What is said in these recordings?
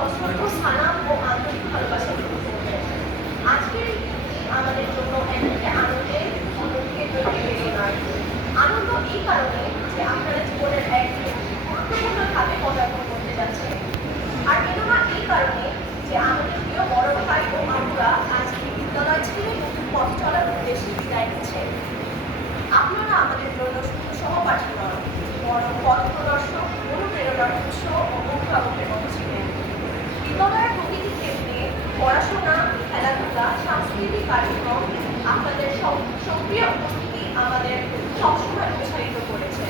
সশ্রদ্ধ সালাম ও আন্তরিক ভালোবাসা গ্রহণ করবেন। আজকের এই দিনটি আমাদের জন্য এমনকি আনন্দের দুঃখের প্রেরণার। আনন্দ এই কারণে যে আপনারা জীবনের এক গুরুত্বপূর্ণ ধাপে পদার্পণ করতে যাচ্ছেন, আর বেদনা এই কারণে যে আমাদের প্রিয় বড় ভাই ও আপুরা আজকে বিদ্যালয় ছেড়ে নতুন পথ চলার উদ্দেশ্যে বিদায় নিচ্ছেন। আপনারা আমাদের জন্য শুধু সহপাঠী নন, বরং পথ প্রদর্শক, অনুপ্রেরণার উৎস ও অভিভাবকের মতো ছিলেন। বিদ্যালয়ের প্রতিটি ক্ষেত্রে পড়াশোনা, খেলাধুলা, সাংস্কৃতিক কার্যক্রম আপনাদের সক্রিয় উপস্থিতি আমাদের সবসময় উৎসাহিত করেছে।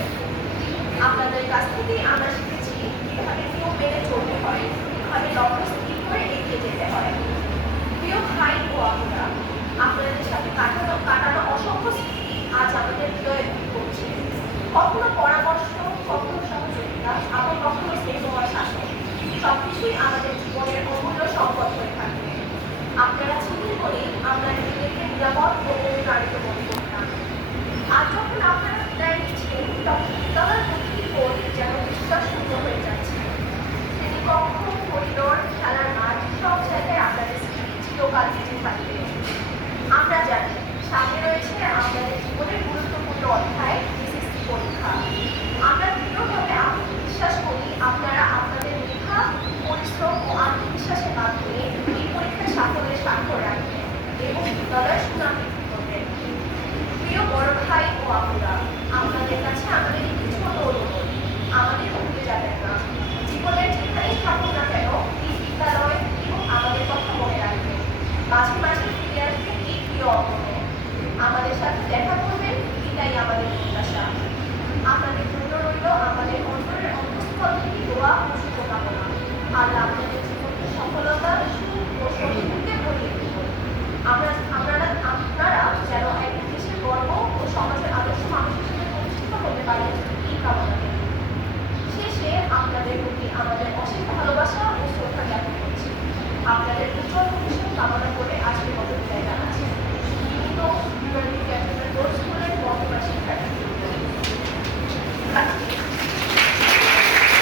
আপনাদের কাছ থেকেই আমরা শিখেছি কিভাবে নিয়ম মেনে চলতে হয়, কিভাবে লক্ষ্য স্থির করে এগিয়ে যেতে হয়। প্রিয় ভাই ও আপুরা, আপনাদের সাথে কাটানো অসংখ্য স্মৃতি আজ আমাদের হৃদয়ে করছে। কখনো পরামর্শ, কখনো সহযোগিতা, আবার কখনো স্নেহ আর শাসন, সবকিছুই আমাদের জীবনের অমূল্য সম্পদ হয়ে থাকবে। আপনারা ছিলেন বলেই আমরা নিজেদেরকে নিরাপদ ও অনুপ্রাণিত মনে করতাম। আজ যখন আপনারা বিদায় নিচ্ছেন, তখন বিদ্যালয়ের প্রতিটি কোণ যেন বিশ্বাসযোগ্য হয়ে যাচ্ছে। শ্রেণীকক্ষ, করিডোর, খেলার মাঠ, সব জায়গায় আপনাদের স্মৃতি চিরকাল বেঁচে থাকবে। আমরা জানি সামনে রয়েছে আমাদের জীবনের গুরুত্বপূর্ণ অধ্যায়, এসএসসি পরীক্ষা। আমরা দৃঢ়ভাবে বিশ্বাস করি আপনারা আপনাদের মেধা, পরিশ্রম ও আত্মবিশ্বাসের মাধ্যমে এই পরীক্ষার সাফল্যের স্বাক্ষর রাখবেন এবং বিদ্যালয়ের সুনাম বৃদ্ধি করবেন। প্রিয় বড় ভাই ও আপুরা, আপনাদের কাছে আমাদের একটি ছোট অনুরোধ, আমাদের ভুলে যাবেন না। জীবনের যেখানেই থাকুন না কেন, এই বিদ্যালয় এবং আমাদের কথা মনে রাখবেন। মাঝে মাঝে ফিরে আসবেন এই প্রিয় অঙ্গনে, আমাদের সাথে দেখা করবেন, এটাই আমাদের প্রত্যাশা। আপনাদের জন্য রইল আমাদের অন্তরের অন্তঃস্থল থেকে দোয়া ও শুভকামনা। আল্লাহ আপনাদের জীবনকে সফলতা, সুখ ও সমৃদ্ধিতে ভরিয়ে দিন। আপনারা যেন এক দেশের গর্ব ও সমাজের আদর্শ মানুষ হিসেবে প্রতিষ্ঠিত হতে পারেন, এই কামনা করি। শেষে আপনাদের প্রতি আমাদের অশেষ